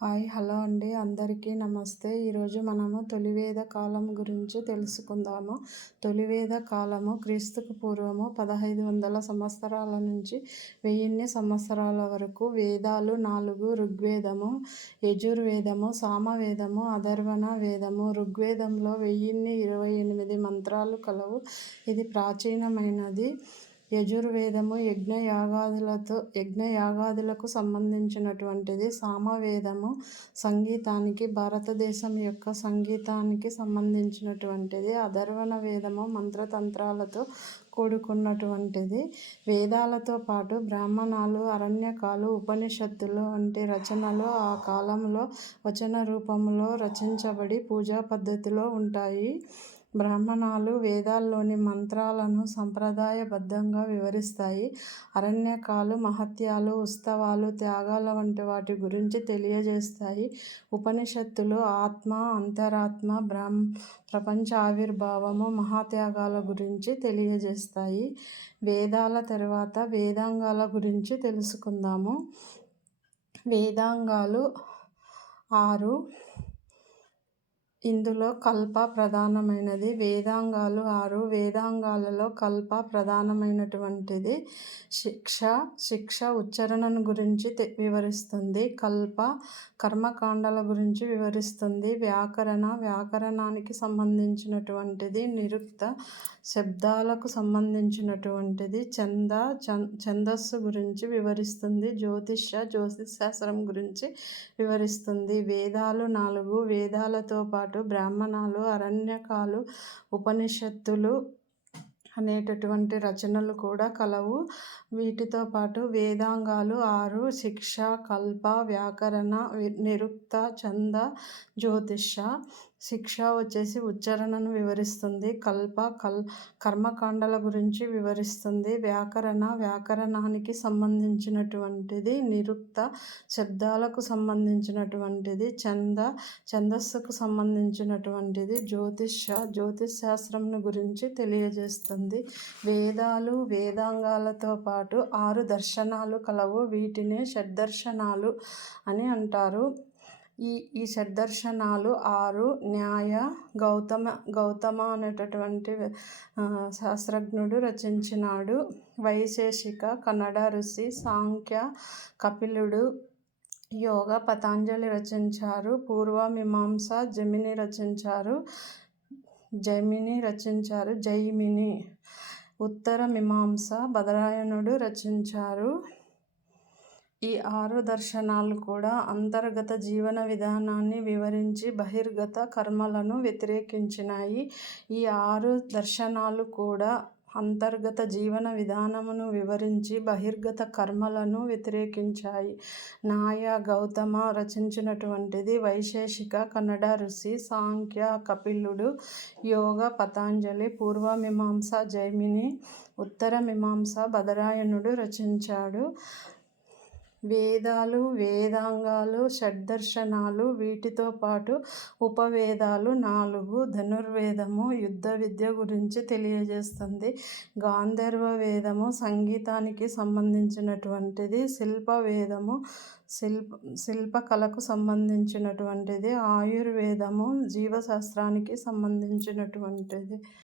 Hi hello అండి, అందరికీ నమస్తే. ఈరోజు మనము తొలివేద కాలం గురించి తెలుసుకుందాము. తొలివేద కాలము క్రీస్తుకు పూర్వము 1500 సంవత్సరాల నుంచి 1000 సంవత్సరాల వరకు. వేదాలు 4: ఋగ్వేదము, యజుర్వేదము, సామవేదము, అథర్వణ వేదము. ఋగ్వేదంలో 1028 మంత్రాలు కలవు. ఇది ప్రాచీనమైనది. యజుర్వేదము యజ్ఞయాగాదులకు సంబంధించినటువంటిది. సామవేదము సంగీతానికి, భారతదేశం యొక్క సంగీతానికి సంబంధించినటువంటిది. అథర్వణ వేదము మంత్రతంత్రాలతో కూడుకున్నటువంటిది. వేదాలతో పాటు బ్రాహ్మణాలు, అరణ్యకాలు, ఉపనిషత్తులు వంటి రచనలు ఆ కాలంలో వచన రూపంలో రచించబడి పూజా పద్ధతిలో ఉంటాయి. బ్రాహ్మణాలు వేదాల్లోని మంత్రాలను సంప్రదాయబద్ధంగా వివరిస్తాయి. అరణ్యకాలు మహత్యాలు, ఉత్సవాలు, త్యాగాల వంటి వాటి గురించి తెలియజేస్తాయి. ఉపనిషత్తులు ఆత్మ, అంతరాత్మ, ప్రపంచ ఆవిర్భావము, మహాత్యాగాల గురించి తెలియజేస్తాయి. వేదాల తరువాత వేదాంగాల గురించి తెలుసుకుందాము. వేదాంగాలు 6. ఇందులో కల్ప ప్రధానమైనది. వేదాంగాలు 6. వేదాంగాలలో కల్ప ప్రధానమైనటువంటిది. శిక్ష ఉచ్చారణను గురించి వివరిస్తుంది. కల్ప కర్మకాండల గురించి వివరిస్తుంది. వ్యాకరణానికి సంబంధించినటువంటిది. నిరుక్త శబ్దాలకు సంబంధించినటువంటిది. ఛందస్సు గురించి వివరిస్తుంది. జ్యోతిషశాస్త్రం గురించి వివరిస్తుంది. వేదాలు 4. వేదాలతో పాటు బ్రాహ్మణాలు, అరణ్యకాలు, ఉపనిషత్తులు అనేటటువంటి రచనలు కూడా కలవు. వీటితో పాటు వేదాంగాలు 6: శిక్ష, కల్ప, వ్యాకరణ, నిరుక్త, ఛంద, జ్యోతిష. శిక్ష వచ్చేసి ఉచ్చారణను వివరిస్తుంది. కల్ప కర్మకాండల గురించి వివరిస్తుంది. వ్యాకరణానికి సంబంధించినటువంటిది. నిరుక్త శబ్దాలకు సంబంధించినటువంటిది. ఛందస్సుకు సంబంధించినటువంటిది. జ్యోతిషశాస్త్రం గురించి తెలియజేస్తుంది. వేదాలు, వేదాంగాలతో పాటు 6 దర్శనాలు కలవు. వీటిని షడ్దర్శనాలు అని అంటారు. ఈ షడ్దర్శనాలు 6. న్యాయ గౌతమ అనేటటువంటి శాస్త్రజ్ఞుడు రచించినాడు. వైశేషిక కన్నడ ఋషి. సాంఖ్య కపిలుడు. యోగ పతంజలి రచించారు. పూర్వమీమాంస జైమిని రచించారు. ఉత్తర మీమాంస బాదరాయణుడు రచించారు. ఈ 6 దర్శనాలు కూడా అంతర్గత జీవన విధానాన్ని వివరించి బహిర్గత కర్మలను వ్యతిరేకించినాయి. ఈ 6 దర్శనాలు కూడా అంతర్గత జీవన విధానమును వివరించి బహిర్గత కర్మలను వ్యతిరేకించాయి. న్యాయ గౌతమ రచించినటువంటిది. వైశేషిక కన్నడ ఋషి. సాంఖ్య కపిలుడు. యోగ పతంజలి. పూర్వమీమాంస జైమిని. ఉత్తర మీమాంస బాదరాయణుడు రచించాడు. వేదాలు, వేదాంగాలు, షడ్దర్శనాలు. వీటితో పాటు ఉపవేదాలు 4. ధనుర్వేదము యుద్ధ విద్య గురించి తెలియజేస్తుంది. గాంధర్వ వేదము సంగీతానికి సంబంధించినటువంటిది. శిల్పవేదము శిల్పకళకు సంబంధించినటువంటిది. ఆయుర్వేదము జీవశాస్త్రానికి సంబంధించినటువంటిది.